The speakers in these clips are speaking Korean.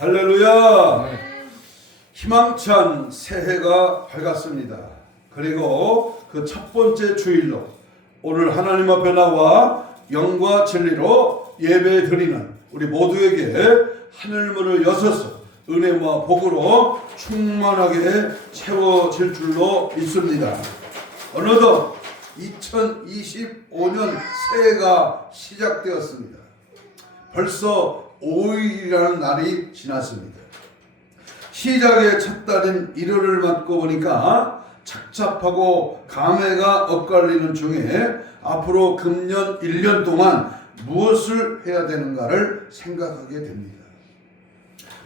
할렐루야. 희망찬 새해가 밝았습니다. 그리고 그 첫 번째 주일로 오늘 하나님 앞에 나와 영과 진리로 예배 드리는 우리 모두에게 하늘문을 여서서 은혜와 복으로 충만하게 채워질 줄로 믿습니다. 어느덧 2025년 새해가 시작되었습니다. 벌써 5일이라는 날이 지났습니다. 시작의 첫 달인 일요일을 맞고 보니까 착잡하고 감회가 엇갈리는 중에 앞으로 금년 1년 동안 무엇을 해야 되는가를 생각하게 됩니다.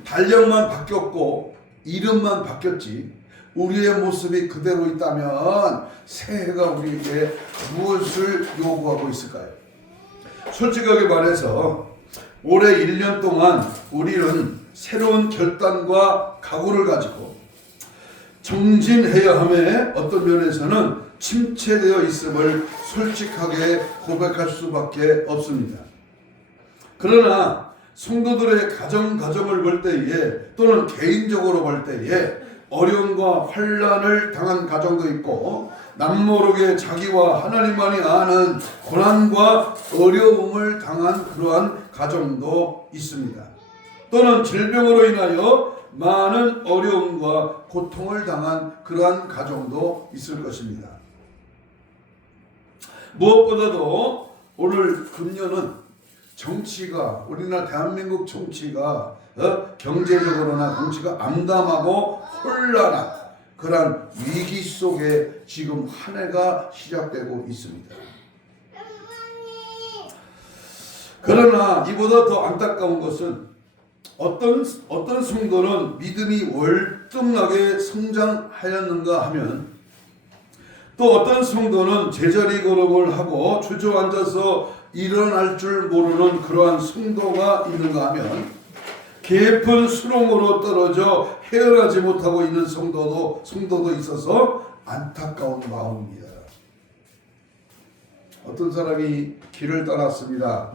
달력만 바뀌었고 이름만 바뀌었지 우리의 모습이 그대로 있다면 새해가 우리에게 무엇을 요구하고 있을까요? 솔직하게 말해서 올해 1년 동안 우리는 새로운 결단과 각오를 가지고 정진해야 함에 어떤 면에서는 침체되어 있음을 솔직하게 고백할 수밖에 없습니다. 그러나 성도들의 가정을 볼 때에 또는 개인적으로 볼 때에 어려움과 환난을 당한 가정도 있고 남모르게 자기와 하나님만이 아는 고난과 어려움을 당한 그러한 가정도 있습니다. 또는 질병으로 인하여 많은 어려움과 고통을 당한 그러한 가정도 있을 것입니다. 무엇보다도 오늘 금년은 정치가 우리나라 대한민국 정치가 경제적으로나 정치가 암담하고 혼란한 그러한 위기 속에 지금 한 해가 시작되고 있습니다. 그러나 이보다 더 안타까운 것은 어떤 성도는 믿음이 월등하게 성장하였는가 하면 또 어떤 성도는 제자리 걸음을 하고 주저앉아서 일어날 줄 모르는 그러한 성도가 있는가 하면 깊은 수렁으로 떨어져 헤어나지 못하고 있는 성도도 있어서 안타까운 마음입니다. 어떤 사람이 길을 떠났습니다.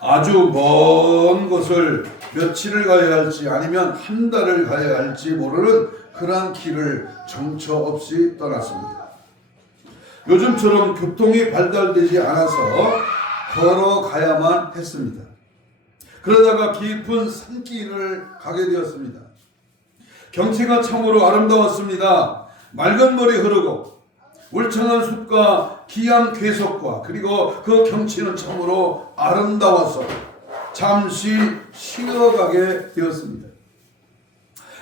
아주 먼 곳을 며칠을 가야 할지 아니면 한 달을 가야 할지 모르는 그러한 길을 정처 없이 떠났습니다. 요즘처럼 교통이 발달되지 않아서 걸어가야만 했습니다. 그러다가 깊은 산길을 가게 되었습니다. 경치가 참으로 아름다웠습니다. 맑은 물이 흐르고 울창한 숲과 기암 괴석과 그리고 그 경치는 참으로 아름다워서 잠시 쉬어가게 되었습니다.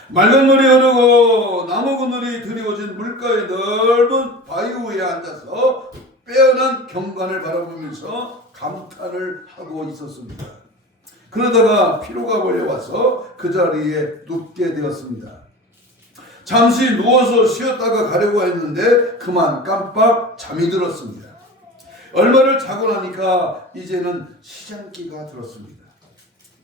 맑은 물이 흐르고 나무 그늘이 드리워진 물가의 넓은 바위 위에 앉아서 빼어난 경관을 바라보면서 감탄을 하고 있었습니다. 그러다가 피로가 몰려와서 그 자리에 눕게 되었습니다. 잠시 누워서 쉬었다가 가려고 했는데 그만 깜빡 잠이 들었습니다. 얼마를 자고 나니까 이제는 시장기가 들었습니다.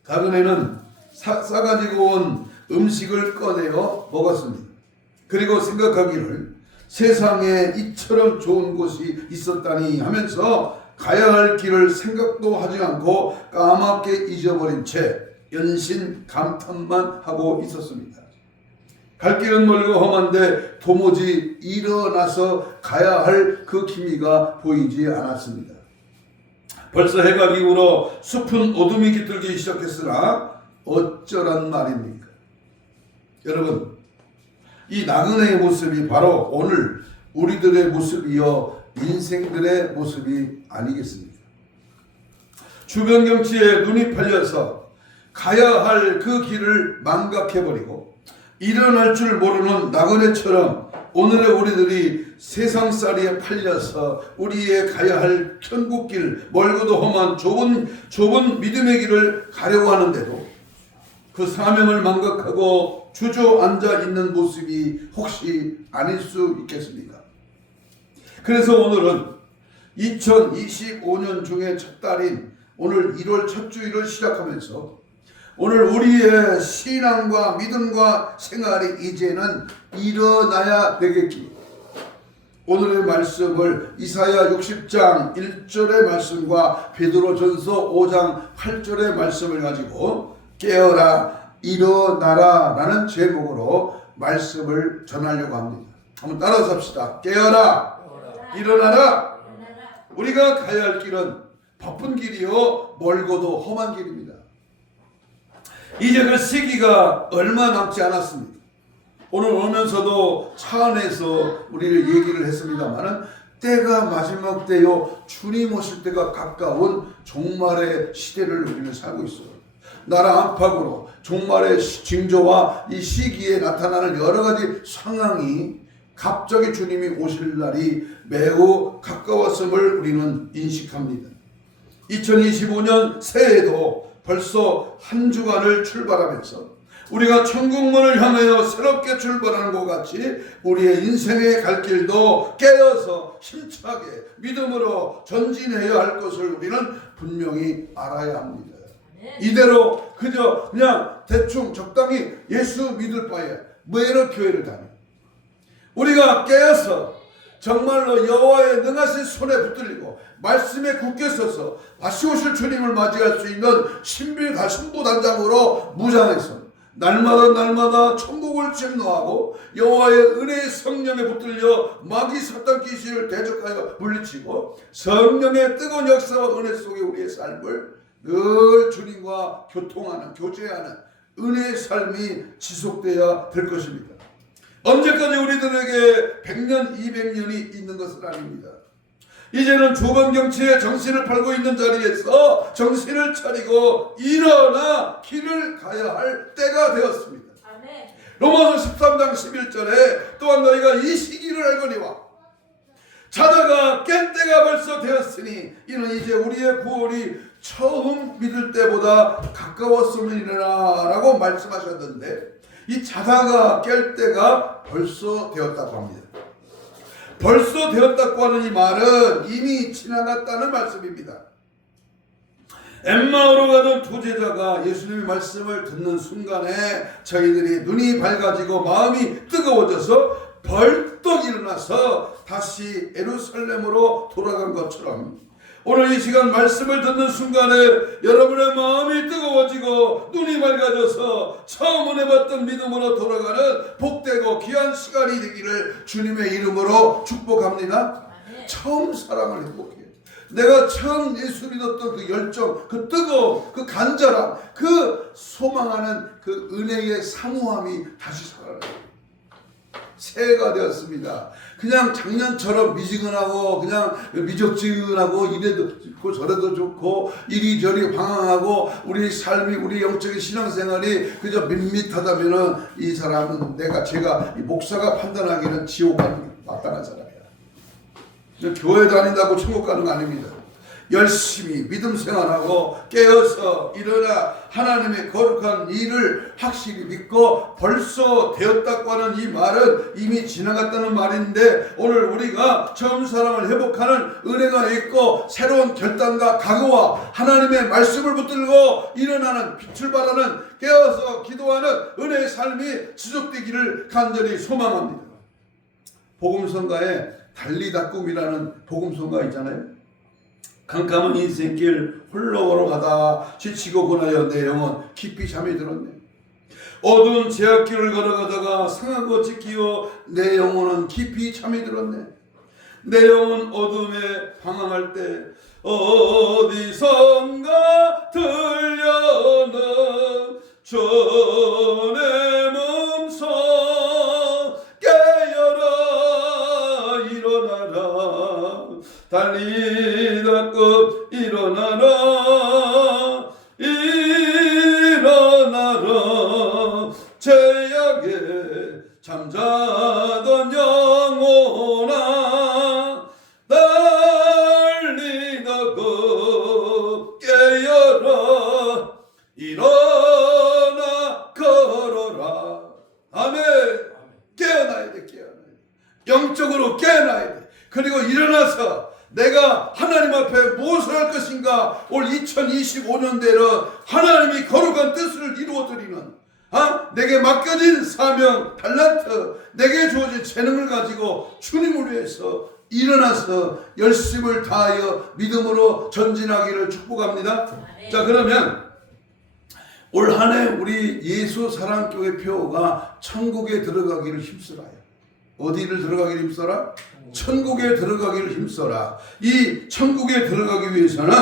가근에는 싸가지고 온 음식을 꺼내어 먹었습니다. 그리고 생각하기를 세상에 이처럼 좋은 곳이 있었다니 하면서 가야 할 길을 생각도 하지 않고 까맣게 잊어버린 채 연신 감탄만 하고 있었습니다. 갈 길은 멀고 험한데 도무지 일어나서 가야 할 그 기미가 보이지 않았습니다. 벌써 해가 기울어 숲은 어둠이 깃들기 시작했으나 어쩌란 말입니까? 여러분, 이 나그네의 모습이 바로 오늘 우리들의 모습이요 인생들의 모습이 아니겠습니까? 주변 경치에 눈이 팔려서 가야 할 그 길을 망각해버리고 일어날 줄 모르는 나그네처럼 오늘의 우리들이 세상살이에 팔려서 우리의 가야 할 천국길 멀고도 험한 좁은 믿음의 길을 가려고 하는데도 그 사명을 망각하고 주저앉아 있는 모습이 혹시 아닐 수 있겠습니까? 그래서 오늘은 2025년 중에 첫 달인 오늘 1월 첫 주일을 시작하면서 오늘 우리의 신앙과 믿음과 생활이 이제는 일어나야 되겠기. 오늘의 말씀을 이사야 60장 1절의 말씀과 베드로전서 5장 8절의 말씀을 가지고 깨어라 일어나라 라는 제목으로 말씀을 전하려고 합니다. 한번 따라서 합시다. 깨어라 일어나라. 우리가 가야 할 길은 바쁜 길이요 멀고도 험한 길입니다. 이제 그 시기가 얼마 남지 않았습니다. 오늘 오면서도 차 안에서 우리를 얘기를 했습니다마는 때가 마지막 때요 주님 오실 때가 가까운 종말의 시대를 우리는 살고 있어요. 나라 안팎으로 종말의 징조와 이 시기에 나타나는 여러 가지 상황이 갑자기 주님이 오실 날이 매우 가까웠음을 우리는 인식합니다. 2025년 새해도 벌써 한 주간을 출발하면서 우리가 천국문을 향하여 새롭게 출발하는 것 같이 우리의 인생의 갈 길도 깨어서 힘차게 믿음으로 전진해야 할 것을 우리는 분명히 알아야 합니다. 이대로 그냥 대충 적당히 예수 믿을 바에 왜 교회를 다녀? 우리가 깨어서 정말로 여호와의 능하신 손에 붙들리고 말씀에 굳게 서서 다시 오실 주님을 맞이할 수 있는 신비가 신부단장으로 무장해서 날마다 천국을 침노하고 여호와의 은혜의 성령에 붙들려 마귀 사탄 귀신을 대적하여 물리치고 성령의 뜨거운 역사와 은혜 속에 우리의 삶을 늘 주님과 교통하는 교제하는 은혜의 삶이 지속되어야 될 것입니다. 언제까지 우리들에게 100년 200년이 있는 것은 아닙니다. 이제는 조건경치에 정신을 팔고 있는 자리에서 정신을 차리고 일어나 길을 가야 할 때가 되었습니다. 아멘. 로마서 13장 11절에 또한 너희가 이 시기를 알거니와 자다가 깰 때가 벌써 되었으니 이는 이제 우리의 구원이 처음 믿을 때보다 가까웠음이니라 라고 말씀하셨는데 이 자다가 깰 때가 벌써 되었다고 합니다. 벌써 되었다고 하는 이 말은 이미 지나갔다는 말씀입니다. 엠마오로 가던 두 제자가 예수님의 말씀을 듣는 순간에 저희들이 눈이 밝아지고 마음이 뜨거워져서 벌떡 일어나서 다시 예루살렘으로 돌아간 것처럼 오늘 이 시간 말씀을 듣는 순간에 여러분의 마음이 뜨거워지고 눈이 맑아져서 처음 은혜 받던 믿음으로 돌아가는 복되고 귀한 시간이 되기를 주님의 이름으로 축복합니다. 처음 사랑을 행복해요. 내가 처음 예수 믿었던 그 열정, 그 뜨거움, 그 간절함, 그 소망하는 그 은혜의 사모함이 다시 살아나요. 새해가 되었습니다. 그냥 작년처럼 미지근하고 그냥 미적지근하고 이래도 좋고 저래도 좋고 이리저리 방황하고 우리 삶이 우리 영적인 신앙생활이 그저 밋밋하다면은 이 사람은 제가 목사가 판단하기는 지옥 가는 마땅한 사람이야. 교회 다닌다고 천국 가는 거 아닙니다. 열심히 믿음 생활하고 깨어서 일어나 하나님의 거룩한 일을 확실히 믿고 벌써 되었다고 하는 이 말은 이미 지나갔다는 말인데 오늘 우리가 처음 사랑을 회복하는 은혜가 있고 새로운 결단과 각오와 하나님의 말씀을 붙들고 일어나는 출발하는 깨어서 기도하는 은혜의 삶이 지속되기를 간절히 소망합니다. 복음성가에 달리다 꿈이라는 복음성가 있잖아요. 캄캄한 인생길 홀로 걸어가다 지치고 고나여 내 영혼 깊이 잠이 들었네. 어두운 제약길을 걸어가다가 상하고 지키어 내 영혼은 깊이 잠이 들었네. 내 영혼 어둠에 방황할 때 어디선가 들려오는 전의 몸소 깨어라 일어나라 달리다 급 일어나라 일어나라 죄악에 잠자던 영혼아 달리다 급 깨어라 일어나 걸어라. 아멘. 깨어나야 돼. 영적으로 깨어나야 돼. 그리고 일어나서 내가 하나님 앞에 무엇을 할 것인가. 올 2025년대는 하나님이 거룩한 뜻을 이루어드리는 내게 맡겨진 사명, 달란트, 내게 주어진 재능을 가지고 주님을 위해서 일어나서 열심을 다하여 믿음으로 전진하기를 축복합니다. 자, 그러면 올 한 해 우리 예수 사랑교회표가 천국에 들어가기를 힘써라요. 어디를 들어가기를 힘써라? 천국에 들어가기를 힘써라. 이 천국에 들어가기 위해서는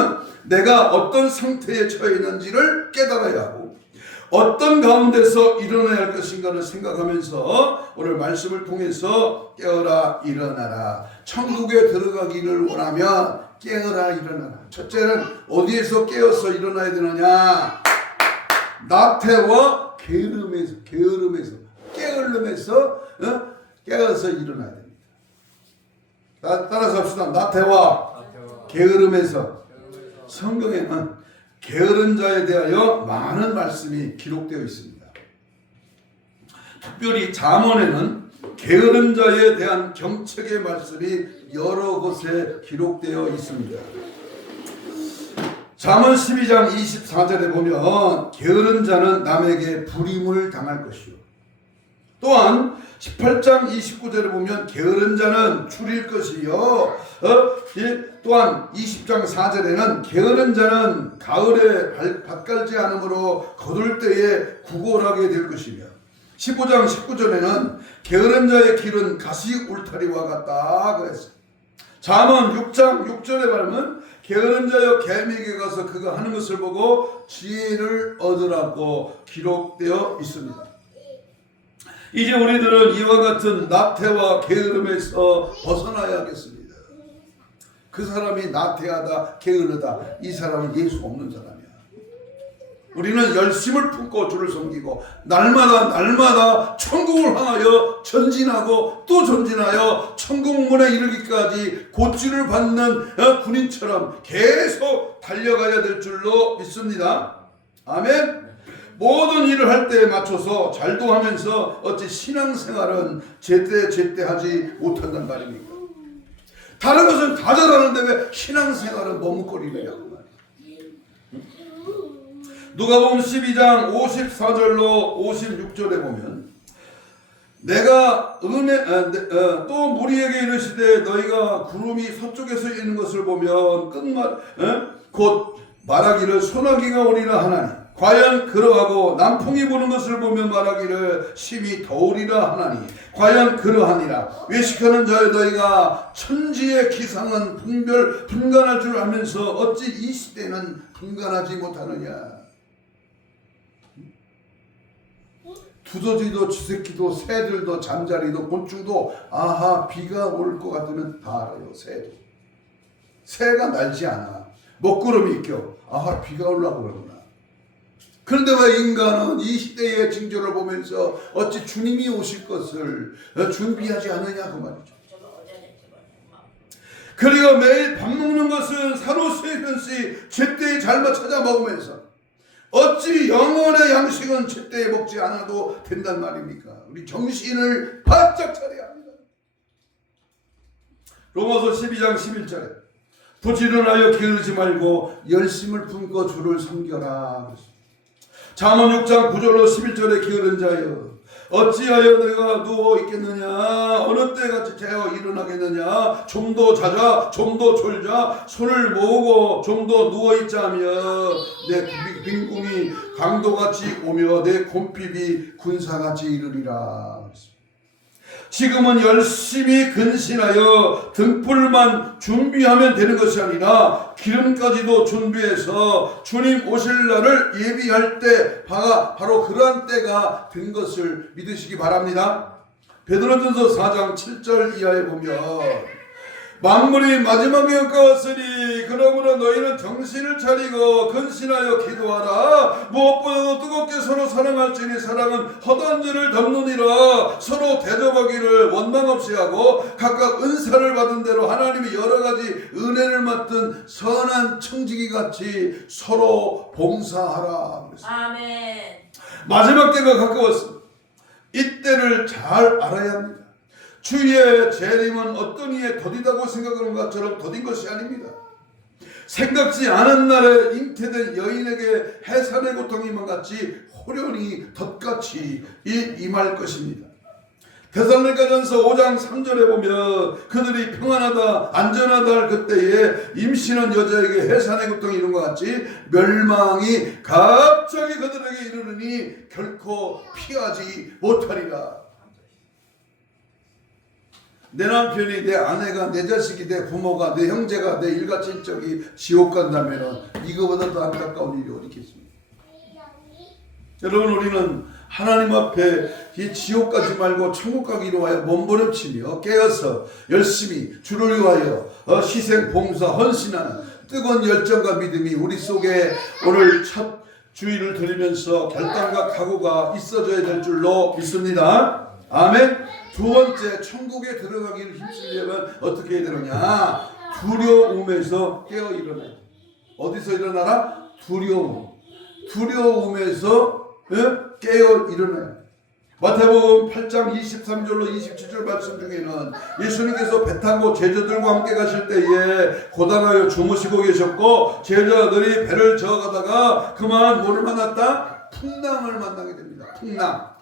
내가 어떤 상태에 처해 있는지를 깨달아야 하고 어떤 가운데서 일어나야 할 것인가를 생각하면서 오늘 말씀을 통해서 깨어라 일어나라. 천국에 들어가기를 원하면 깨어라 일어나라. 첫째는 어디에서 깨어서 일어나야 되느냐? 나태와 게으름에서 깨어름에서 깨어서 일어나야 됩니다. 따라서 합시다. 나태와 게으름에서. 성경에는 게으른 자에 대하여 많은 말씀이 기록되어 있습니다. 특별히 잠언에는 게으른 자에 대한 경책의 말씀이 여러 곳에 기록되어 있습니다. 잠언 12장 24절에 보면 게으른 자는 남에게 불임을 당할 것이요. 또한 18장 29절에 보면 게으른 자는 줄일 것이요. 또한 20장 4절에는 게으른 자는 가을에 밭갈지 않으므로 거둘 때에 구걸하게 될 것이며 15장 19절에는 게으른 자의 길은 가시 울타리와 같다 그랬어요. 잠언 6장 6절에 보면 게으른 자여 개미에게 가서 그가 하는 것을 보고 지혜를 얻으라고 기록되어 있습니다. 이제 우리들은 이와 같은 나태와 게으름에서 벗어나야겠습니다. 그 사람이 나태하다 게으르다 이 사람은 예수 없는 사람이야. 우리는 열심을 품고 주를 섬기고 날마다 천국을 향하여 전진하고 또 전진하여 천국문에 이르기까지 고지를 받는 군인처럼 계속 달려가야 될 줄로 믿습니다. 아멘. 모든 일을 할 때에 맞춰서 잘도 하면서 어찌 신앙생활은 제때 하지 못한단 말입니까? 다른 것은 다 잘하는데 왜 신앙생활은 머뭇거리느냐고 말이에요. 누가복음 12장 54절로 56절에 보면 내가 또 무리에게 이르시되 너희가 구름이 서쪽에서 있는 것을 보면 곧 말하기를 소나기가 오리라 하나니 과연 그러하고 남풍이 부는 것을 보면 말하기를 심히 더우리라 하나니 과연 그러하니라. 외식하는 자여 너희가 천지의 기상은 분간할 줄 알면서 어찌 이 시대는 분간하지 못하느냐. 두더지도 쥐새끼도 새들도 잠자리도 곤충도 아하 비가 올 것 같으면 다 알아요. 새가 날지 않아. 먹구름이 있겨 아하 비가 오려고 그러구나. 그런데 왜 인간은 이 시대의 징조를 보면서 어찌 주님이 오실 것을 준비하지 않느냐 그 말이죠. 그리고 매일 밥 먹는 것은 하루 3번씩 제때에 잘못 찾아 먹으면서 어찌 영혼의 양식은 제때에 먹지 않아도 된단 말입니까? 우리 정신을 바짝 차려야 합니다. 로마서 12장 11절에 부지런하여 게으르지 말고 열심을 품고 주를 섬겨라. 잠언 6장 9절로 11절에 게으른 자여 어찌하여 내가 누워 있겠느냐 어느 때같이 재어 일어나겠느냐 좀 더 자자 좀 더 졸자 손을 모으고 좀 더 누워 있자며 내 빈궁이 강도같이 오며 내 곰핍이 군사같이 이르리라. 지금은 열심히 근신하여 등불만 준비하면 되는 것이 아니라 기름까지도 준비해서 주님 오실 날을 예비할 때 바로 그러한 때가 된 것을 믿으시기 바랍니다. 베드로전서 4장 7절 이하에 보면 만물이 마지막에 가까웠으니 그러므로 너희는 정신을 차리고 근신하여 기도하라. 무엇보다도 뜨겁게 서로 사랑할지니 사랑은 허다한 죄를 덮느니라. 서로 대접하기를 원망 없이 하고 각각 은사를 받은 대로 하나님이 여러 가지 은혜를 맡은 선한 청지기 같이 서로 봉사하라. 아멘. 마지막 때가 가까웠습니다. 이때를 잘 알아야 합니다. 주의 재림은 어떤 이에 더디다고 생각하는 것처럼 더딘 것이 아닙니다. 생각지 않은 날에 잉태된 여인에게 해산의 고통이 임한 같이 호련히 덧같이 임할 것입니다. 데살로니가전서 5장 3절에 보면 그들이 평안하다 안전하다 할 그때에 임신한 여자에게 해산의 고통이 이룬 것 같이 멸망이 갑자기 그들에게 이르르니 결코 피하지 못하리라. 내 남편이, 내 아내가, 내 자식이, 내 부모가, 내 형제가, 내 일가친척이 지옥 간다면 이거보다 더 안타까운 일이 어디 있겠습니까? 여러분, 우리는 하나님 앞에 이 지옥 가지 말고 천국 가기로 하여 몸부림치며 깨어서 열심히 주를 위하여 희생, 봉사, 헌신하는 뜨거운 열정과 믿음이 우리 속에 오늘 첫 주의를 드리면서 결단과 각오가 있어져야 될 줄로 믿습니다. 아멘. 두 번째, 천국에 들어가기를 힘쓰려면 어떻게 해야 되느냐? 두려움에서 깨어 일어나. 어디서 일어나라? 두려움에서 깨어 일어나요. 마태복음 8장 23절로 27절 말씀 중에는 예수님께서 배 타고 제자들과 함께 가실 때에 고단하여 주무시고 계셨고 제자들이 배를 저어가다가 그만 뭐를 만났다? 풍랑을 만나게 됩니다. 풍랑.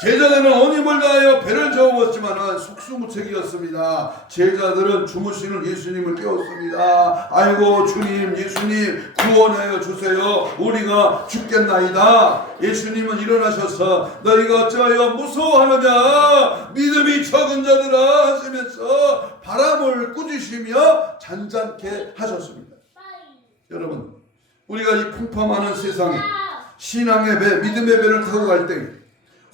제자들은 온 힘을 다하여 배를 저어먹었지만 속수무책이었습니다. 제자들은 주무시는 예수님을 깨웠습니다. 아이고 주님, 예수님 구원하여 주세요. 우리가 죽겠나이다. 예수님은 일어나셔서 너희가 어찌하여 무서워하느냐, 믿음이 적은 자들아 하시면서 바람을 꾸짖으시며 잔잔케 하셨습니다. 여러분, 우리가 이 풍파많은 세상에 신앙의 배, 믿음의 배를 타고 갈 때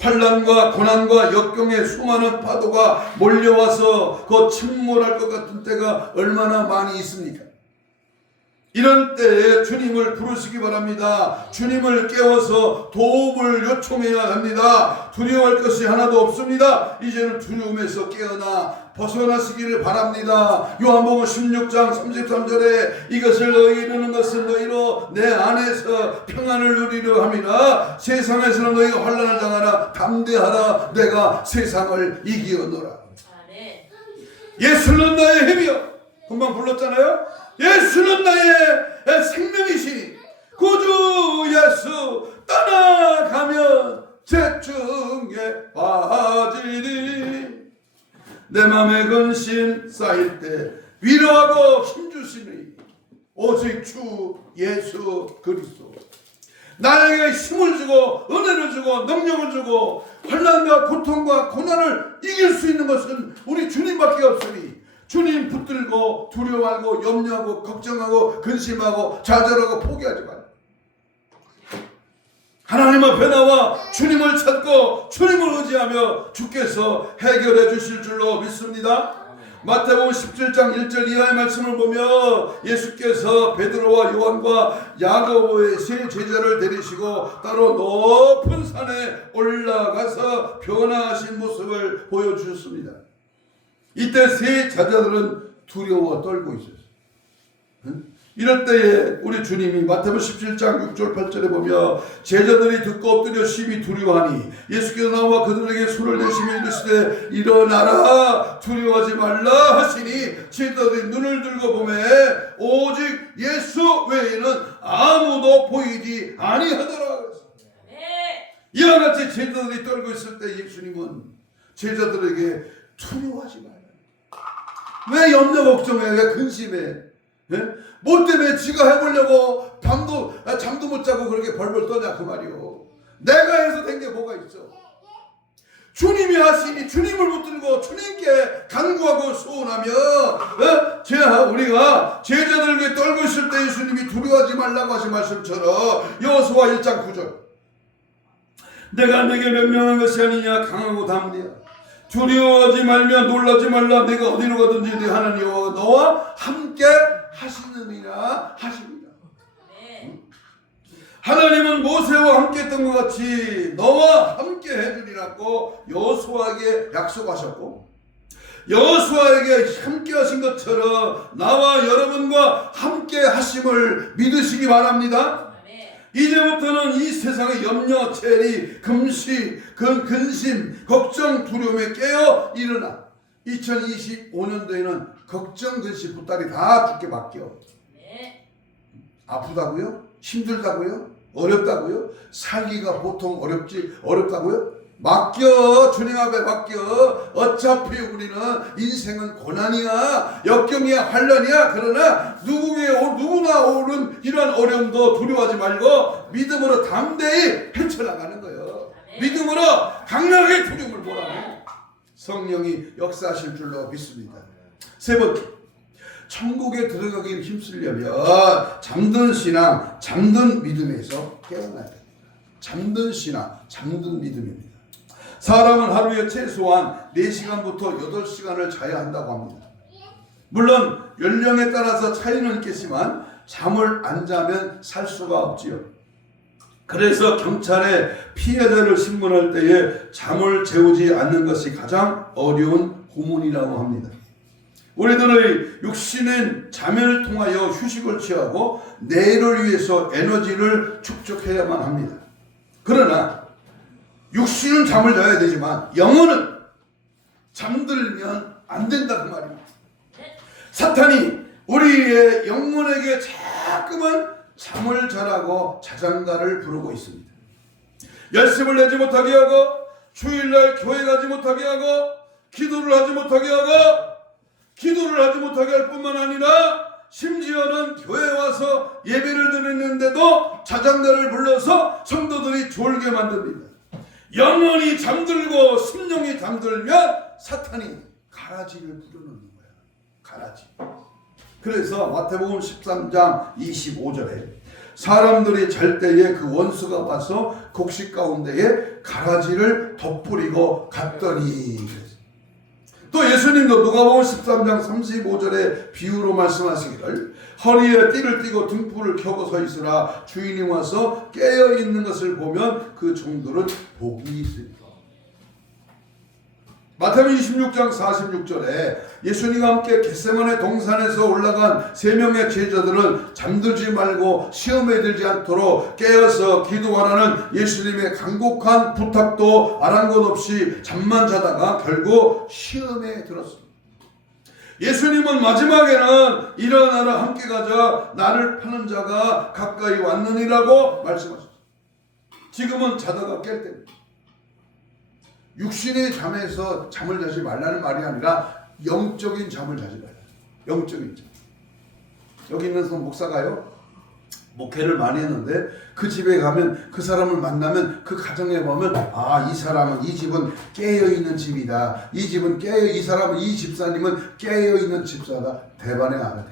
환난과 고난과 역경의 수많은 파도가 몰려와서 그 침몰할 것 같은 때가 얼마나 많이 있습니까? 이런 때에 주님을 부르시기 바랍니다. 주님을 깨워서 도움을 요청해야 합니다. 두려워할 것이 하나도 없습니다. 이제는 두려움에서 깨어나 벗어나시기를 바랍니다. 요한복음 16장 33절에 이것을 너희에게 이르는 것은 너희로 내 안에서 평안을 누리려 함이라. 세상에서는 너희가 환난을 당하라. 담대하라. 내가 세상을 이기었노라. 예수는 나의 힘이여. 금방 불렀잖아요. 예수는 나의 생명이시니 구주 예수 떠나가면 죄중에 빠지리. 내 맘에 근심 쌓일 때 위로하고 힘주시니 오직 주 예수 그리스도. 나에게 힘을 주고 은혜를 주고 능력을 주고 환난과 고통과 고난을 이길 수 있는 것은 우리 주님밖에 없으니 주님 붙들고 두려워하고 염려하고 걱정하고 근심하고 좌절하고 포기하지 말고 하나님 앞에 나와 주님을 찾고 주님을 의지하며 주께서 해결해 주실 줄로 믿습니다. 마태복음 17장 1절 이하의 말씀을 보면 예수께서 베드로와 요한과 야고보의 세 제자를 데리시고 따로 높은 산에 올라가서 변화하신 모습을 보여주셨습니다. 이때 세 제자들은 두려워 떨고 있었어요. 이럴 때에 우리 주님이 마태복음 17장 6절 8절에 보면 제자들이 듣고 엎드려 심히 두려워하니 예수께서 나와 그들에게 손을 내시며 이르시되 일어나라 두려워하지 말라 하시니 제자들이 눈을 들고 보매 오직 예수 외에는 아무도 보이지 아니하더라. 이와 같이 제자들이 떨고 있을 때 예수님은 제자들에게 두려워하지 말라. 왜 염려 걱정해? 왜 근심해? 뭐 때문에 지가 해보려고 잠도 못 자고 그렇게 벌벌 떠냐 그 말이요. 내가 해서 된 게 뭐가 있어? 주님이 하시니 주님을 붙들고 주님께 간구하고 소원하며 우리가 제자들에게 떨고 있을 때 예수님이 두려워하지 말라고 하신 말씀처럼 여호수아 1장 9절 내가 내게 명령한 것이 아니냐 강하고 담대하라 두려워하지 말며 놀라지 말라 내가 어디로 가든지 네 하나님 여호와가 너와 함께 하시느니라 하십니다. 하나님은 모세와 함께 했던 것 같이 너와 함께 해주리라고 여호수아에게 약속하셨고 여호수아에게 함께 하신 것처럼 나와 여러분과 함께 하심을 믿으시기 바랍니다. 이제부터는 이 세상의 염려, 체리, 금식, 근심, 걱정, 두려움에 깨어 일어나 2025년도에는 걱정, 근심, 보따리 다 죽게 맡겨. 아프다고요? 힘들다고요? 어렵다고요? 살기가 보통 어렵다고요? 맡겨. 주님 앞에 맡겨. 어차피 우리는 인생은 고난이야, 역경이야, 환난이야. 그러나 누구나 오는 이러한 어려움도 두려워하지 말고 믿음으로 담대히 헤쳐나가는 거예요. 믿음으로 강력하게 두려움을 몰아내 성령이 역사하실 줄로 믿습니다. 세 번째, 천국에 들어가기 힘쓰려면 잠든 신앙, 잠든 믿음에서 깨어나야 됩니다. 잠든 신앙, 잠든 믿음입니다. 사람은 하루에 최소한 4시간부터 8시간을 자야 한다고 합니다. 물론 연령에 따라서 차이는 있겠지만 잠을 안 자면 살 수가 없지요. 그래서 경찰에 피해자를 신문할 때에 잠을 재우지 않는 것이 가장 어려운 고문이라고 합니다. 우리들의 육신은 잠을 통하여 휴식을 취하고 내일을 위해서 에너지를 축적해야만 합니다. 그러나 육신은 잠을 자야 되지만 영혼은 잠들면 안 된다 그 말입니다. 사탄이 우리의 영혼에게 자꾸만 잠을 자라고 자장가를 부르고 있습니다. 열심을 내지 못하게 하고 주일날 교회 가지 못하게 하고 기도를 하지 못하게 할 뿐만 아니라 심지어는 교회에 와서 예배를 드리는데도 자장가를 불러서 성도들이 졸게 만듭니다. 영혼이 잠들고 심령이 잠들면 사탄이 가라지를 불어넣는 거야. 가라지. 그래서 마태복음 13장 25절에 사람들이 잘 때에 그 원수가 와서 곡식 가운데에 가라지를 덧뿌리고 갔더니. 또 예수님도 누가복음 13장 35절에 비유로 말씀하시기를 허리에 띠를 띠고 등불을 켜고 서 있으라 주인이 와서 깨어 있는 것을 보면 그 종들은 복이 있으리라. 마태복음 26장 46절에 예수님과 함께 겟세마네 동산에서 올라간 3명의 제자들은 잠들지 말고 시험에 들지 않도록 깨어서 기도하라는 예수님의 간곡한 부탁도 아랑곳 없이 잠만 자다가 결국 시험에 들었습니다. 예수님은 마지막에는 일어나라 함께 가자 나를 파는 자가 가까이 왔느니라고 말씀하셨습니다. 지금은 자다가 깰 때입니다. 육신의 잠에서 잠을 자지 말라는 말이 아니라 영적인 잠을 자지 말라. 영적인 잠. 여기 있는 목사가요, 목회를 많이 했는데 그 집에 가면 그 사람을 만나면 그 가정에 보면 이 사람은 이 집은 깨어있는 집이다. 이 집은 이 사람은 이 집사님은 깨어있는 집사다. 대반에 알아.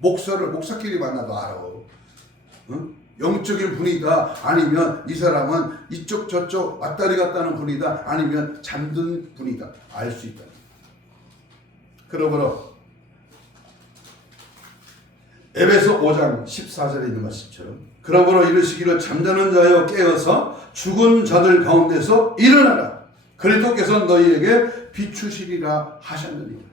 목사끼리 만나도 알아. 응? 영적인 분이다. 아니면 이 사람은 이쪽 저쪽 왔다리 갔다는 분이다. 아니면 잠든 분이다. 알 수 있다. 그러므로 에베소 5장 14절에 있는 말씀처럼 그러므로 이르시기를 잠자는 자여 깨어서 죽은 자들 가운데서 일어나라. 그리스도께서 너희에게 비추시리라 하셨느니라.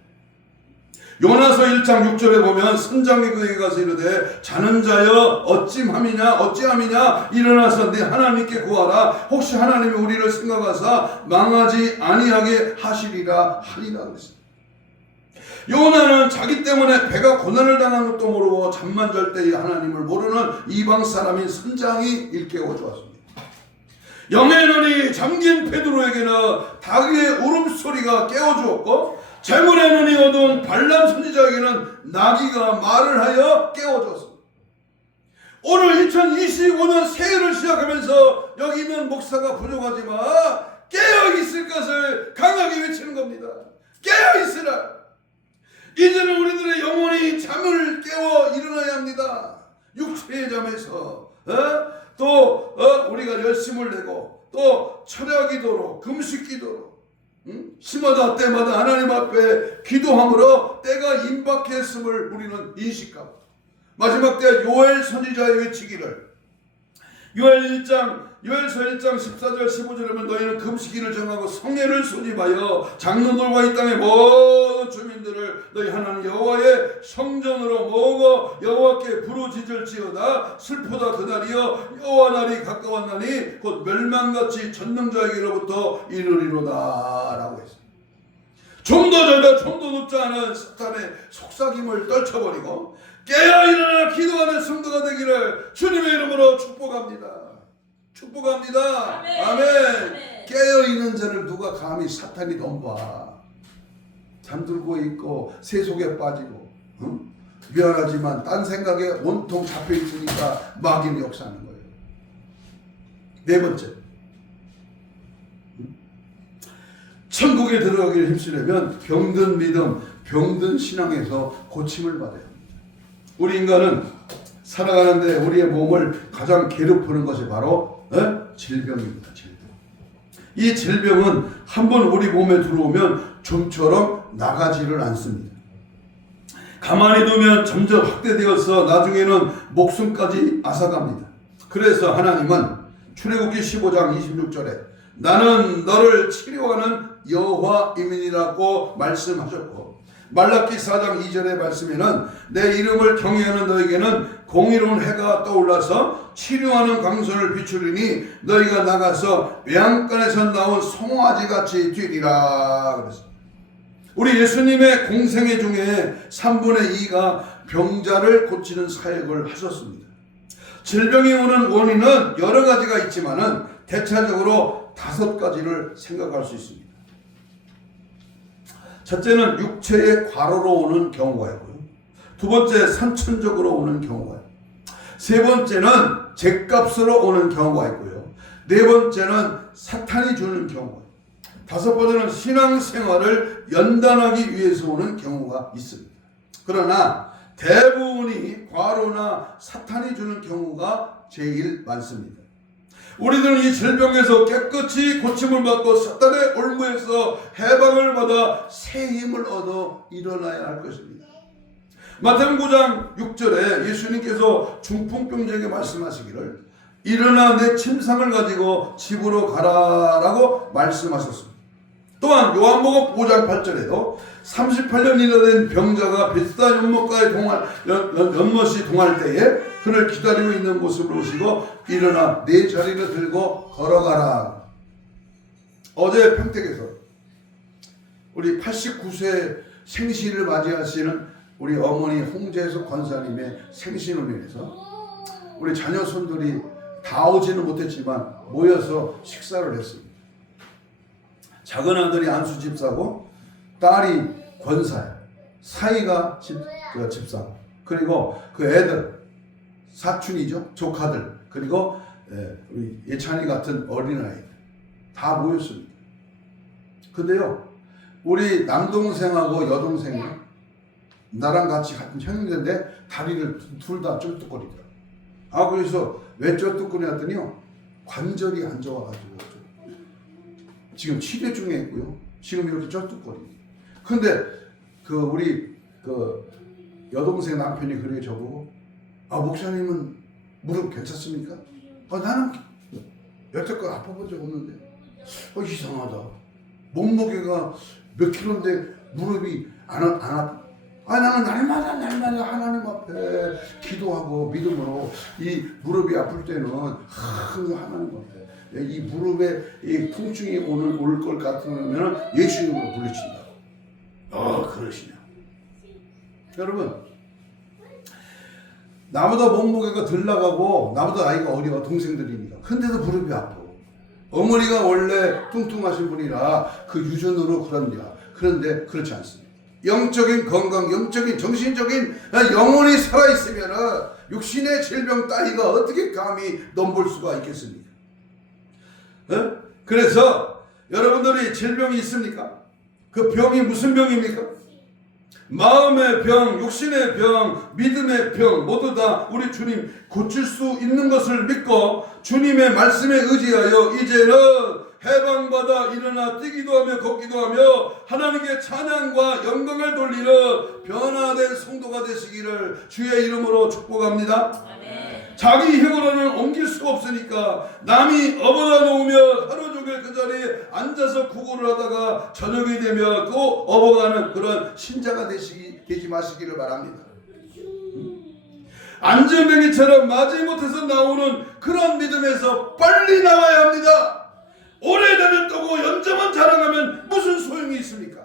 요나서 1장 6절에 보면 선장이 그에게 가서 이르되 자는 자여 어찌함이냐 일어나서 네 하나님께 구하라. 혹시 하나님이 우리를 생각하사 망하지 아니하게 하시리라 하리라 그랬습니다. 요나는 자기 때문에 배가 고난을 당한 것도 모르고 잠만 잘 때에 하나님을 모르는 이방 사람인 선장이 일깨워 주었습니다. 영의 눈이 잠긴 베드로에게는 닭의 울음소리가 깨워주었고 재물의 눈이 어두운 발람 선지자에게는 나귀가 말을 하여 깨워줬습니다. 오늘 2025년 새해를 시작하면서 여기 있는 목사가 부족하지만 깨어있을 것을 강하게 외치는 겁니다. 깨어있으라. 이제는 우리들의 영혼이 잠을 깨워 일어나야 합니다. 육체의 잠에서 우리가 열심을 내고 또 철야 기도로 금식 기도로 시마다 때마다 하나님 앞에 기도함으로 때가 임박했음을 우리는 인식하고 마지막 때 요엘 선지자의 외치기를 요엘서 1장 14절 15절에 보면 너희는 금식일을 정하고 성회를 소집하여 장로들과 이 땅의 모든 주민들을 너희 하나님 여호와의 성전으로 모으고 여호와께 부르짖을지어다. 슬프다 그날이여 여호와 날이 가까웠나니 곧 멸망같이 전능자에게로부터 이르리로다 라고 했습니다. 좀 더 절다 좀 더 높지 않은 사탄의 속삭임을 떨쳐버리고 깨어 일어나 기도하는 성도가 되기를 주님의 이름으로 축복합니다. 축복합니다. 아멘. 아멘. 깨어있는 자를 누가 감히 사탄이 덤봐. 잠들고 있고 세속에 빠지고 미안하지만 딴 생각에 온통 잡혀 있으니까 마귀는 역사하는 거예요. 네 번째, 천국에 들어가기를 힘쓰려면 병든 믿음, 병든 신앙에서 고침을 받아야 합니다. 우리 인간은 살아가는데 우리의 몸을 가장 괴롭히는 것이 바로 질병입니다. 질병. 이 질병은 한번 우리 몸에 들어오면 좀처럼 나가지를 않습니다. 가만히 두면 점점 확대되어서 나중에는 목숨까지 앗아갑니다. 그래서 하나님은 출애굽기 15장 26절에 나는 너를 치료하는 여호와임이니라고 말씀하셨고, 말라기 4장 2절의 말씀에는 내 이름을 경외하는 너에게는 공의로운 해가 떠올라서 치료하는 강선을 비추리니 너희가 나가서 외양간에서 나온 송아지같이 뛰리라 그랬습니다. 우리 예수님의 공생애 중에 3분의 2가 병자를 고치는 사역을 하셨습니다. 질병이 오는 원인은 여러 가지가 있지만은 대체적으로 5가지를 생각할 수 있습니다. 첫째는 육체의 과로로 오는 경우가 있고요. 두 번째, 선천적으로 오는 경우가 있고요. 세 번째는 죗값으로 오는 경우가 있고요. 네 번째는 사탄이 주는 경우가 있고요. 다섯 번째는 신앙생활을 연단하기 위해서 오는 경우가 있습니다. 그러나 대부분이 과로나 사탄이 주는 경우가 제일 많습니다. 우리들은 이 질병에서 깨끗이 고침을 받고 사탄의 올무에서 해방을 받아 새 힘을 얻어 일어나야 할 것입니다. 마태복음 9장 6절에 예수님께서 중풍병자에게 말씀하시기를 일어나 내 침상을 가지고 집으로 가라라고 말씀하셨습니다. 또한 요한복음 5장 8절에도 38년이나 된 병자가 베스다 연못가에 연못이 동할 때에 그를 기다리고 있는 모습을 보시고 일어나 네 자리를 들고 걸어가라. 어제 평택에서 우리 89세 생신을 맞이하시는 우리 어머니 홍재숙 권사님의 생신으로 인해서 우리 자녀 손들이 다 오지는 못했지만 모여서 식사를 했습니다. 작은 아들이 안수 집사고 딸이 권사야. 사이가 집사. 그리고 그 애들 사춘이죠. 조카들. 그리고 우리 예찬이 같은 어린아이들 다 모였습니다. 근데요, 우리 남동생하고 여동생이 나랑 같이 같은 형님인데 다리를 둘 다 쩔뚝거리더라. 그래서 왜 쩔뚝거리냐 했더니요, 관절이 안 좋아가지고 지금 치료 중에 있고요. 지금 이렇게 쩔뚝거립니다. 근데 우리 여동생 남편이 그래 저보고 목사님은 무릎 괜찮습니까? 나는 여태껏 아파본 적 없는데 이상하다. 몸무게가 몇 킬로인데 무릎이 안 아파. 나는 날마다 하나님 앞에 기도하고 믿음으로 이 무릎이 아플 때는 하나님 앞에 이 무릎에 이 통증이 올 것 같으면 예수님으로 부르친다. 그러시냐. 여러분, 나보다 몸무게가 덜 나가고 나보다 나이가 어려 동생들이니까. 근데도 무릎이 아파. 어머니가 원래 뚱뚱하신 분이라 그 유전으로 그럽니다. 그런데 그렇지 않습니다. 영적인 건강, 영적인 정신적인 영혼이 살아있으면 육신의 질병 따위가 어떻게 감히 넘볼 수가 있겠습니까? 그래서 여러분들이 질병이 있습니까? 그 병이 무슨 병입니까? 마음의 병, 육신의 병, 믿음의 병 모두 다 우리 주님 고칠 수 있는 것을 믿고 주님의 말씀에 의지하여 이제는 해방받아 일어나 뛰기도 하며 걷기도 하며 하나님께 찬양과 영광을 돌리는 변화된 성도가 되시기를 주의 이름으로 축복합니다. 자기 힘으로는 옮길 수가 없으니까 남이 업어다 놓으면 하루 종일 그 자리에 앉아서 구걸을 하다가 저녁이 되면 또 업어가는 그런 신자가 되지 마시기를 바랍니다. 안전뱅이처럼 마지못해서 나오는 그런 믿음에서 빨리 나와야 합니다. 오래되면 뜨고 연장만 자랑하면 무슨 소용이 있습니까?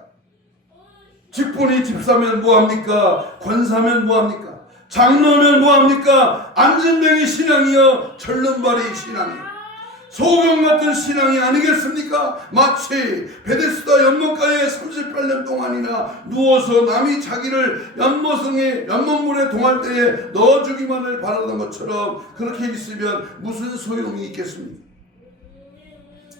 직분이 집사면 뭐합니까? 권사면 뭐합니까? 장로면 뭐합니까? 안전뱅이 신앙이여 절름발이 신앙이요. 소금 같은 신앙이 아니겠습니까? 마치 베데스다 연못가에 38년 동안이나 누워서 남이 자기를 연못물에 동할 때에 넣어주기만을 바라던 것처럼 그렇게 있으면 무슨 소용이 있겠습니까?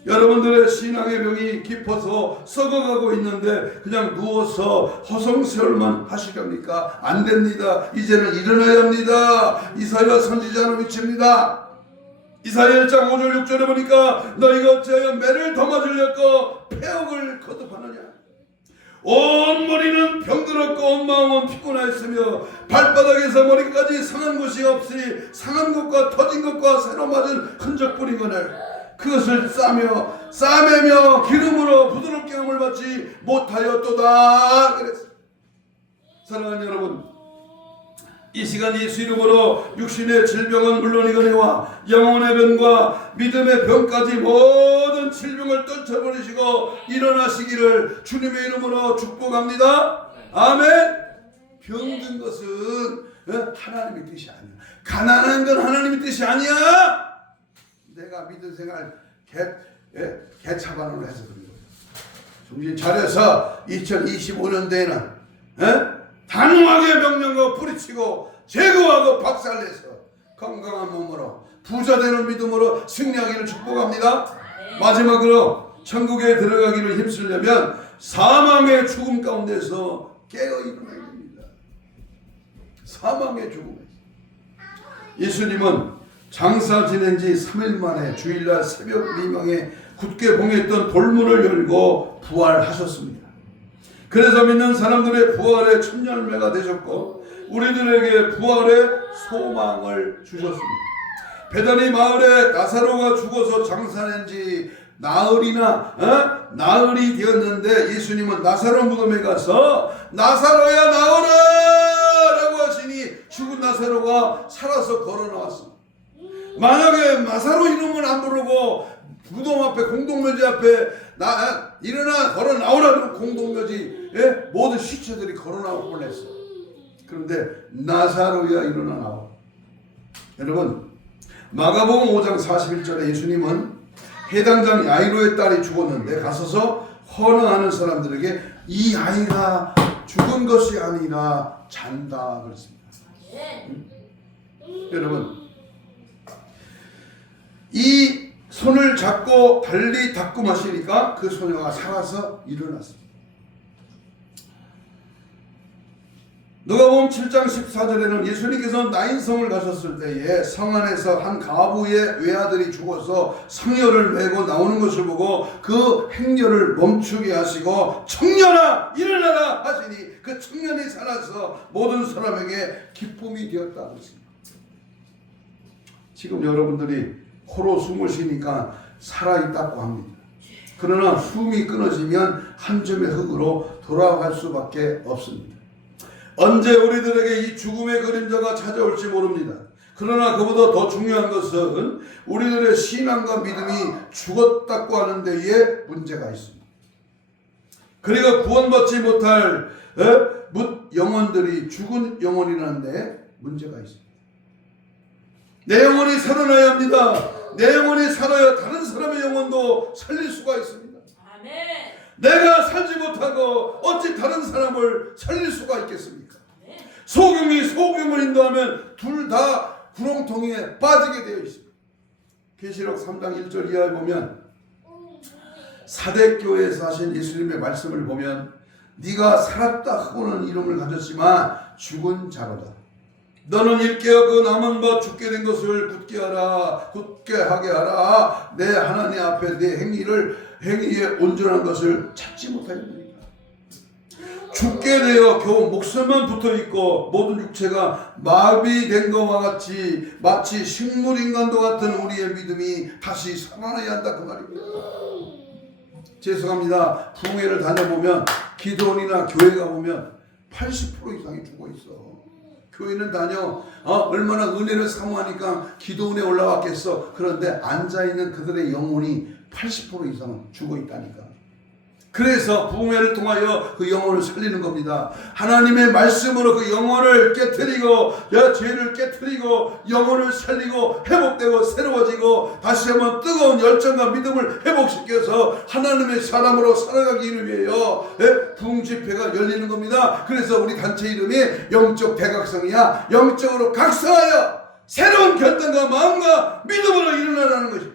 여러분들의 신앙의 병이 깊어서 썩어가고 있는데 그냥 누워서 허송세월만 하시렵니까? 안 됩니다. 이제는 일어나야 합니다. 이사야 선지자는 외칩니다. 이사야 1장 5절 6절에 보니까 너희가 어찌하여 매를 더 맞으려고 폐역을 거듭하느냐. 온 머리는 병들었고 온 마음은 피곤하였으며 발바닥에서 머리까지 상한 곳이 없이 상한 것과 터진 것과 새로 맞은 흔적뿐이거늘 그것을 싸매며 기름으로 부드럽게 함을 받지 못하였도다 그랬어요. 사랑하는 여러분, 이 시간 예수 이름으로 육신의 질병은 물론이거니와 영혼의 병과 믿음의 병까지 모든 질병을 떨쳐버리시고 일어나시기를 주님의 이름으로 축복합니다. 아멘. 병든 것은 하나님의 뜻이 아니야. 가난한 건 하나님의 뜻이 아니야. 내가 믿음 생활 개차반으로 해서 그런 거예요. 정신 차려서 2025년도에는 단호하게 명령하고 뿌리치고 제거하고 박살내서 건강한 몸으로 부자되는 믿음으로 승리하기를 축복합니다. 마지막으로 천국에 들어가기를 힘쓰려면 사망의 죽음 가운데서 깨어 일어나야 됩니다. 사망의 죽음에서. 예수님은 장사 지낸 지 3일 만에 주일날 새벽 미명에 굳게 봉했던 돌문을 열고 부활하셨습니다. 그래서 믿는 사람들의 부활의 첫 열매가 되셨고 우리들에게 부활의 소망을 주셨습니다. 베다니 마을에 나사로가 죽어서 장사낸 지 나흘이 되었는데 예수님은 나사로 무덤에 가서 나사로야 나오라 라고 하시니 죽은 나사로가 살아서 걸어 나왔습니다. 만약에 나사로 이름을 안 부르고 무덤 앞에 공동묘지 앞에 일어나 걸어 나오라는 공동묘지 모든 시체들이 걸어 나올 뻔했어. 그런데 나사로야 일어나 나와. 여러분 마가복음 5장 41절에 예수님은 해당장 야이로의 딸이 죽었는데 가서서 헌화하는 사람들에게 이 아이가 죽은 것이 아니라 잔다 그랬습니다. 여러분 이 손을 잡고 달리 닦고 마시니까 그 소녀가 살아서 일어났습니다. 누가복음 7장 14절에는 예수님께서 나인성을 가셨을 때에 성 안에서 한 가부의 외아들이 죽어서 성녀를 메고 나오는 것을 보고 그 행렬을 멈추게 하시고 청년아 일어나라 하시니 그 청년이 살아서 모든 사람에게 기쁨이 되었다 그랬습니다. 지금 여러분들이 코로 숨을 쉬니까 살아있다고 합니다. 그러나 숨이 끊어지면 한 점의 흙으로 돌아갈 수밖에 없습니다. 언제 우리들에게 이 죽음의 그림자가 찾아올지 모릅니다. 그러나 그보다 더 중요한 것은 우리들의 신앙과 믿음이 죽었다고 하는 데에 문제가 있습니다. 그러니까 구원받지 못할 영혼들이 죽은 영혼이라는 데 문제가 있습니다. 내 영혼이 살아나야 합니다. 내 영혼이 살아야 다른 사람의 영혼도 살릴 수가 있습니다. 아멘. 내가 살지 못하고 어찌 다른 사람을 살릴 수가 있겠습니까? 아멘. 소금이 소금을 인도하면 둘 다 구렁텅이에 빠지게 되어 있습니다. 계시록 3장 1절 이하에 보면 사대교회에서 하신 예수님의 말씀을 보면 네가 살았다 하고는 이름을 가졌지만 죽은 자로다. 너는 일깨어 그 남은 바 죽게 된 것을 굳게 하게 하라. 내 하나님 앞에 내 행위에 온전한 것을 찾지 못하였느니라. 죽게 되어 겨우 목숨만 붙어있고 모든 육체가 마비된 것과 같이 마치 식물인간도 같은 우리의 믿음이 다시 살아나야 한다 그 말입니다. 죄송합니다. 부흥회를 다녀보면 기도원이나 교회 가보면 80% 이상이 죽어있어. 교회는 다녀 얼마나 은혜를 사모하니까 기도원에 올라왔겠어. 그런데 앉아있는 그들의 영혼이 80% 이상은 죽어있다니까. 그래서 부흥회를 통하여 그 영혼을 살리는 겁니다. 하나님의 말씀으로 그 영혼을 깨트리고 죄를 깨트리고 영혼을 살리고 회복되고 새로워지고 다시 한번 뜨거운 열정과 믿음을 회복시켜서 하나님의 사람으로 살아가기 위하여 부흥 집회가 열리는 겁니다. 그래서 우리 단체 이름이 영적 대각성이야. 영적으로 각성하여 새로운 결단과 마음과 믿음으로 일어나라는 것이죠.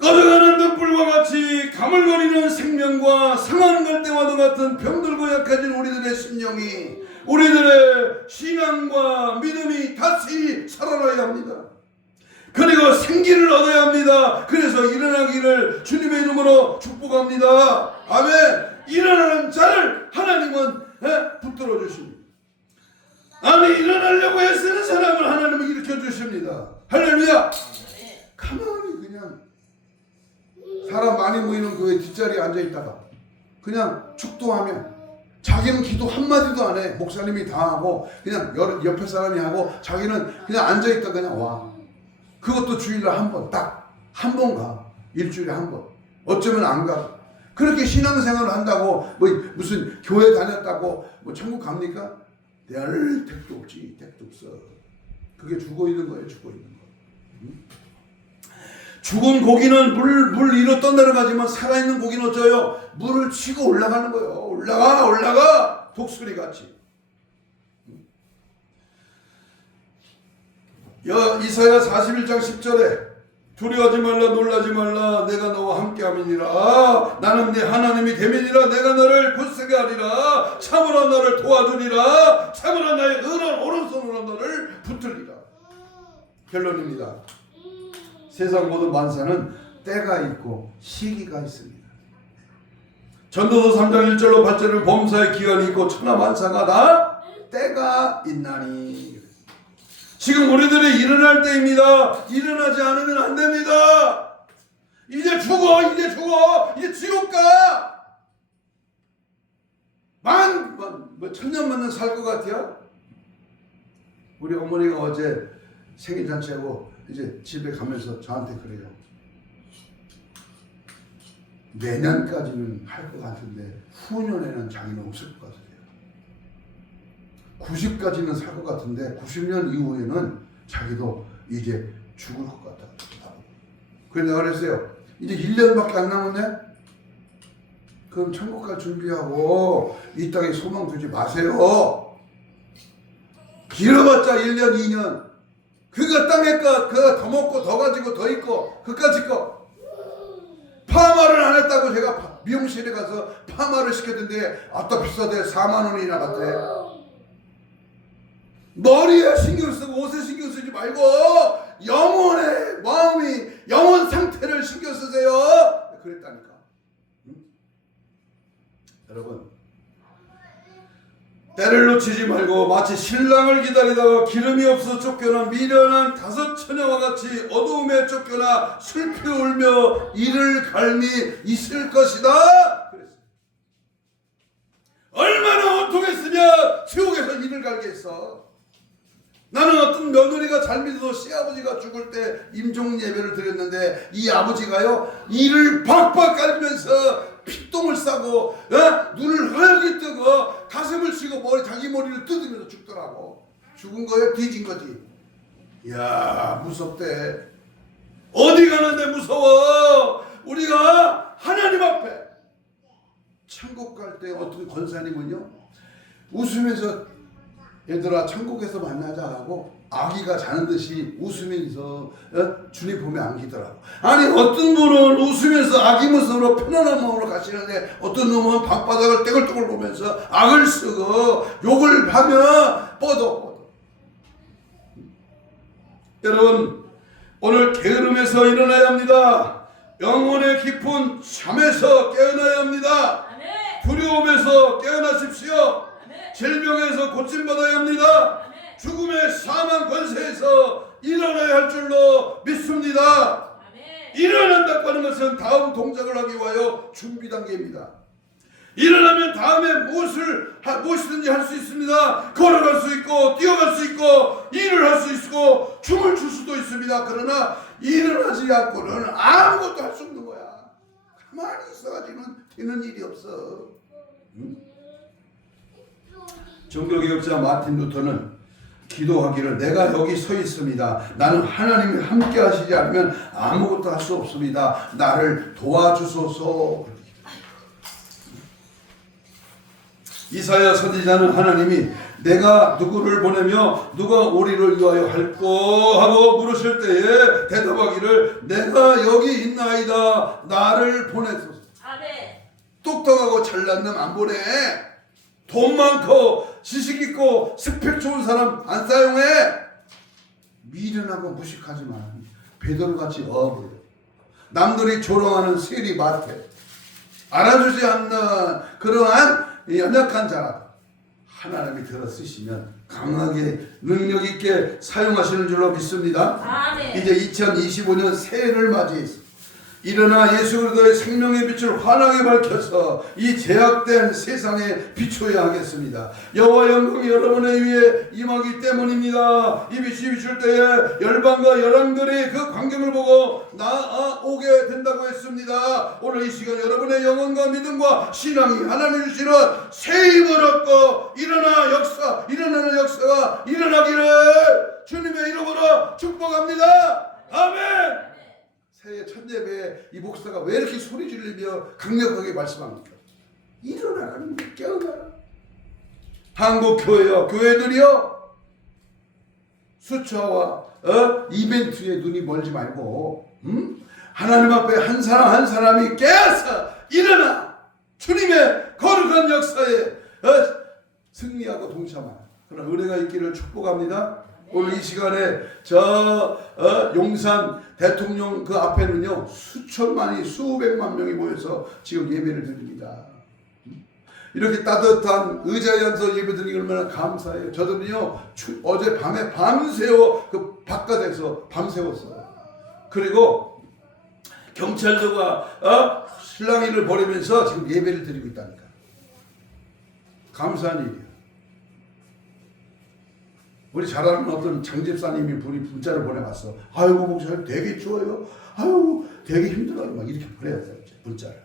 꺼져가는 등불과 같이 가물거리는 생명과 상한 갈대와도 같은 병들고 약해진 우리들의 심령이, 우리들의 신앙과 믿음이 다시 살아나야 합니다. 그리고 생기를 얻어야 합니다. 그래서 일어나기를 주님의 이름으로 축복합니다. 아멘. 일어나는 자를 하나님은 붙들어 주십니다. 아니, 일어나려고 애쓰는 사람을 하나님은 일으켜 주십니다. 할렐루야. 가만히 그냥 사람 많이 모이는 교회 뒷자리에 앉아있다가 그냥 축도하면 자기는 기도 한마디도 안 해. 목사님이 다 하고 그냥 옆에 사람이 하고 자기는 그냥 앉아있다 그냥 와. 그것도 주일날 한 번, 딱 한 번 가. 일주일에 한 번. 어쩌면 안 가. 그렇게 신앙생활을 한다고 뭐 무슨 교회 다녔다고 뭐 천국 갑니까? 낼 택도 없지. 택도 없어. 그게 죽어 있는 거예요. 죽어 있는 거. 죽은 고기는 물 위로 떠내려가지만 살아있는 고기는 어쩌요? 물을 치고 올라가는 거예요. 올라가 독수리 같이. 이사야 41장 10절에 두려워하지 말라 놀라지 말라 내가 너와 함께함이니라. 나는 네 하나님이 됨이니라. 내가 너를 굳세게 하리라. 참으로 너를 도와주리라. 참으로 나의 의로운 오른손으로 너를 붙들리라. 결론입니다. 세상 모든 만사는 때가 있고 시기가 있습니다. 전도서 3장 1절로 8절은 범사의 기한이 있고 천하만사가 다 때가 있나니. 지금 우리들이 일어날 때입니다. 일어나지 않으면 안 됩니다. 이제 죽어. 이제 지옥 가. 천년만년 살 것 같아요. 우리 어머니가 어제 생일잔치하고 이제 집에 가면서 저한테 그래요. 내년까지는 할 것 같은데 후년에는 자기는 없을 것 같아요. 90까지는 살 것 같은데 90년 이후에는 자기도 이제 죽을 것 같다. 그래서 내가 그랬어요. 이제 1년밖에 안 남았네? 그럼 천국 갈 준비하고 이 땅에 소망 두지 마세요. 길어봤자 1년, 2년. 그거 땅의 것, 그거 더 먹고 더 가지고 더 있고 그까짓 거. 파마를 안 했다고 제가 미용실에 가서 파마를 시켰는데 아따 비싸대. 4만 원이나 갔대. 머리에 신경 쓰고 옷에 신경 쓰지 말고 영혼의 마음이 영혼 상태를 신경 쓰세요. 그랬다니까. 응? 여러분 때를 놓치지 말고 마치 신랑을 기다리다가 기름이 없어 쫓겨난 미련한 5 처녀와 같이 어두움에 쫓겨나 슬피 울며 이를 갈미 있을 것이다. 그랬어요. 얼마나 원통했으면 지옥에서 이를 갈겠어. 나는 어떤 며느리가 잘 믿어서 시아버지가 죽을 때 임종 예배를 드렸는데 이 아버지가요 이를 박박 갈면서 피똥을 싸고 눈을 하얗게 뜨고 가슴을 치고 자기 머리를 뜯으면서 죽더라고. 죽은 거예요? 뒤진 거지. 이야 무섭대. 어디 가는데 무서워. 우리가 하나님 앞에 천국 갈 때 어떤 권사님은요 웃으면서 얘들아 천국에서 만나자 하고 아기가 자는 듯이 웃으면서 주님 보면 안기더라고. 아니 어떤 분은 웃으면서 아기 모습으로 편안한 마음으로 가시는데 어떤 놈은 방바닥을 떼굴떼굴 보면서 악을 쓰고 욕을 하며 뻗어. 여러분 오늘 게으름에서 일어나야 합니다. 영혼의 깊은 잠에서 깨어나야 합니다. 두려움에서 깨어나십시오. 질병에서 고침받아야 합니다. 죽음의 사망 권세에서 일어나야 할 줄로 믿습니다. 일어난다고 하는 것은 다음 동작을 하기 위하여 준비 단계입니다. 일어나면 다음에 무엇이든지 할 수 있습니다. 걸어갈 수 있고 뛰어갈 수 있고 일을 할 수 있고 춤을 출 수도 있습니다. 그러나 일어나지 않고는 아무것도 할 수 없는 거야. 가만히 있어가지고는 되는 일이 없어. 응? 종교개혁자 마틴 루터는 기도하기를 내가 여기 서 있습니다. 나는 하나님이 함께 하시지 않으면 아무것도 할 수 없습니다. 나를 도와주소서. 이사야 선지자는 하나님이 내가 누구를 보내며 누가 우리를 위하여 할꼬 하고 물으실 때에 대답하기를 내가 여기 있나이다. 나를 보내소서. 똑똑하고 잘난 놈 안 보내. 돈 많고 지식 있고 스펙 좋은 사람 안 사용해. 미련하고 무식하지만 베드로같이 어부려. 남들이 조롱하는 세리 마태 알아주지 않는 그러한 연약한 자라 하나님이 들어 쓰시면 강하게 능력 있게 사용하시는 줄로 믿습니다. 이제 2025년 새해를 맞이해서 일어나 예수 그리스도의 생명의 빛을 환하게 밝혀서 이 제약된 세상에 비춰야 하겠습니다. 여호와 영광이 여러분의 위에 임하기 때문입니다. 이 빛이 비출 때에 열방과 열왕들이 그 광경을 보고 나아오게 된다고 했습니다. 오늘 이 시간 여러분의 영혼과 믿음과 신앙이 하나님 주시는 새 힘을 얻고 일어나는 역사가 일어나기를 주님의 이름으로 축복합니다. 아멘. 새해 첫 예배에 이 목사가 왜 이렇게 소리 지르며 강력하게 말씀합니까? 일어나라는 게 깨어나라. 한국 교회들이요 수차와 이벤트에 눈이 멀지 말고 하나님 앞에 한 사람 한 사람이 깨어서 일어나 주님의 거룩한 역사에 승리하고 동참하라. 그런 은혜가 있기를 축복합니다. 오늘 이 시간에 용산 대통령 그 앞에는요 수천만이 수백만 명이 모여서 지금 예배를 드립니다. 이렇게 따뜻한 의자에 앉아서 예배 드리기 얼마나 감사해요. 저들은요 어제 밤에 밤새워 그 바깥에서 밤새웠어요. 그리고 경찰들과 실랑이를 벌이면서 지금 예배를 드리고 있다니까. 감사한 일이에요. 우리 잘 아는 어떤 장 집사님이 문자를 보내왔어. 아이고 목사님 되게 좋아요. 아이고 되게 힘들어요. 막 이렇게 보내왔어요. 문자를.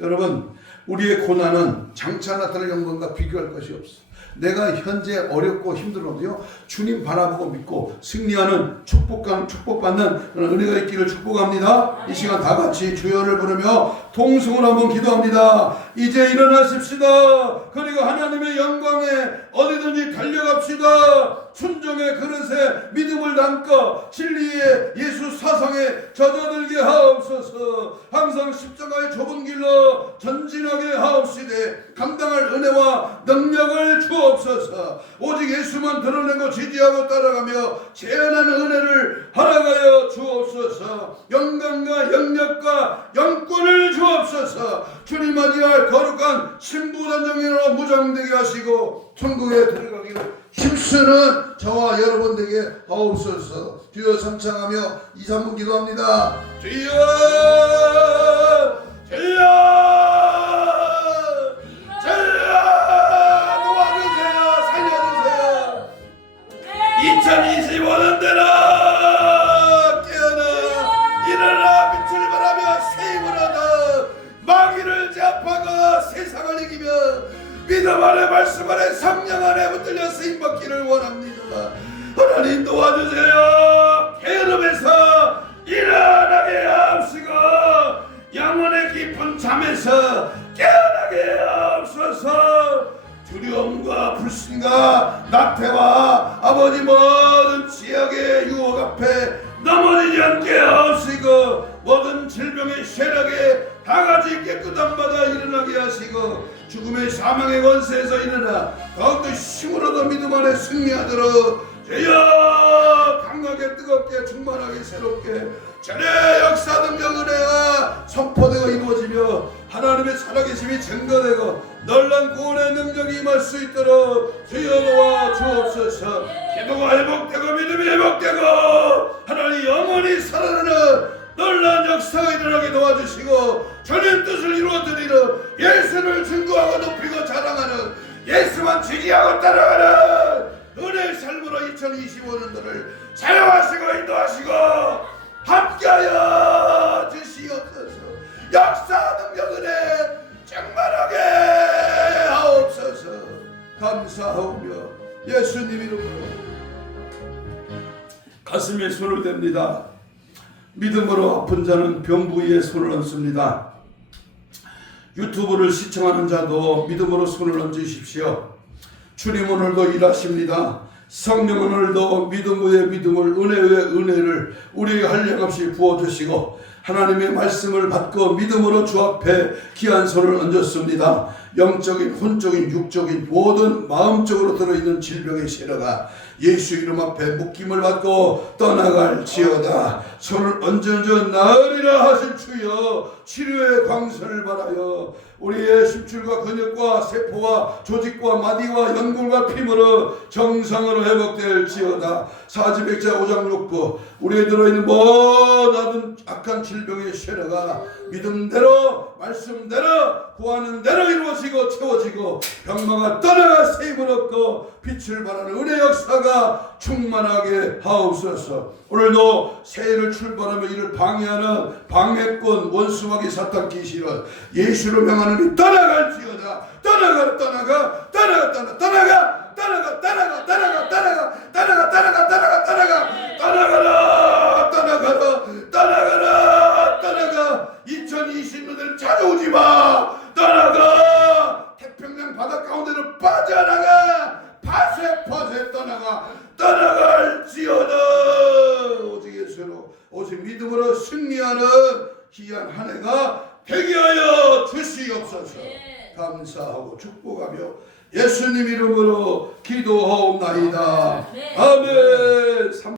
여러분 우리의 고난은 장차 나타날 영광과 비교할 것이 없어. 내가 현재 어렵고 힘들어도요 주님 바라보고 믿고 승리하는 축복받는 그런 은혜가 있기를 축복합니다. 이 시간 다 같이 주여를 부르며 통성을 한번 기도합니다. 이제 일어나십시다. 그리고 하나님의 영광에 어디든지 달려갑시다. 순종의 그릇에 믿음을 담고 진리의 예수 사상에 젖어들게 하옵소서. 항상 십자가의 좁은 길로 전진하게 하옵시되 감당할 은혜와 능력을 주옵소서. 오직 예수만 드러내고 지지하고 따라가며 제한하는 은혜를 허락하여 주옵소서. 영광과 영력과 영권을 주옵소서. 주님 맞이할 거룩한 신부단장으로 무장되게 하시고 천국에 들어가기를 힘쓰는 저와 여러분 되게 하옵소서. 주여 선창하며 2, 3분 기도합니다. 주여 주여 주여 도와주세요. 살려주세요. 2025년 되라 깨어나 일어나 빛을 발하며 새 힘을 얻어 마귀를 제압하고 세상을 이기며 믿음 안에 말씀 안에 성령 안에 붙들려 쓰임받기를 원합니다. 하나님 도와주세요. 게으름에서 일어나게 하옵시고 영혼의 깊은 잠에서 깨어나게 하옵소서. 두려움과 불신과 낙태와 아버지 모든 지역의 유혹 앞에 넘어지지 않게 하옵시고 모든 질병의 세력에 다같이 깨끗한 바다 일어나게 하시고 죽음의 사망의 권세에서 일어나 더욱더 힘을 얻어 믿음 안에 승리하도록 주여 강하게 뜨겁게 충만하게 새롭게 전의 역사 능력 은혜가 선포되고 이루어지며 하나님의 살아계심이 증거되고 놀란 구원의 능력이 임할 수 있도록 주여 도와주옵소서. 기도가 회복되고 믿음이 회복되고 하나님 영원히 살아나는 놀란 역사가 일어나게 도와주시고 주님 뜻을 이루어드리는 예수를 주 가슴에 손을 댑니다. 믿음으로 아픈 자는 병 부위에 손을 얹습니다. 유튜브를 시청하는 자도 믿음으로 손을 얹으십시오. 주님 오늘도 일하십니다. 성령 오늘도 믿음 위에 믿음을, 은혜 위에 은혜를 우리에게 한량없이 부어주시고 하나님의 말씀을 받고 믿음으로 주 앞에 귀한 손을 얹었습니다. 영적인, 혼적인, 육적인 모든 마음적으로 들어있는 질병의 세력아 예수 이름 앞에 묶임을 받고 떠나갈지어다. 손을 얹어져 나으리라 하신 주여, 치료의 광선을 바라여 우리의 심줄과 근육과 세포와 조직과 마디와 연골과 피물어 정상으로 회복될지어다. 사지백자 5장 6부 우리에 들어있는 모든 악한 질병의 세력아 믿음대로 말씀대로 구하는 대로 이루어지고 채워지고 병마가 떠나가 세임을 얻고 빛을 발하는 은혜 역사가 충만하게 하옵소서. 오늘도 새해를 출발하며 이를 방해하는 방해꾼 원수마귀 사탄 귀신은 예수로 명하느니 떠나갈지어다. 떠나가 떠나가 떠나가 떠나가 떠나가 떠나가 떠나가 떠나가 떠나가 떠나가 떠나가 떠나가 떠나가 떠나가라 떠나가라 떠나가라 떠나가 2020년을 찾아오지 마. 떠나가 태평양 바다 가운데로 빠져나가 파세 떠나가 떠나갈지어다. 오직 예수로 오직 믿음으로 승리하는 귀한 한 해가 되게 하여 주시옵소서. 감사하고 축복하며 예수님 이름으로 기도하옵나이다. 아멘.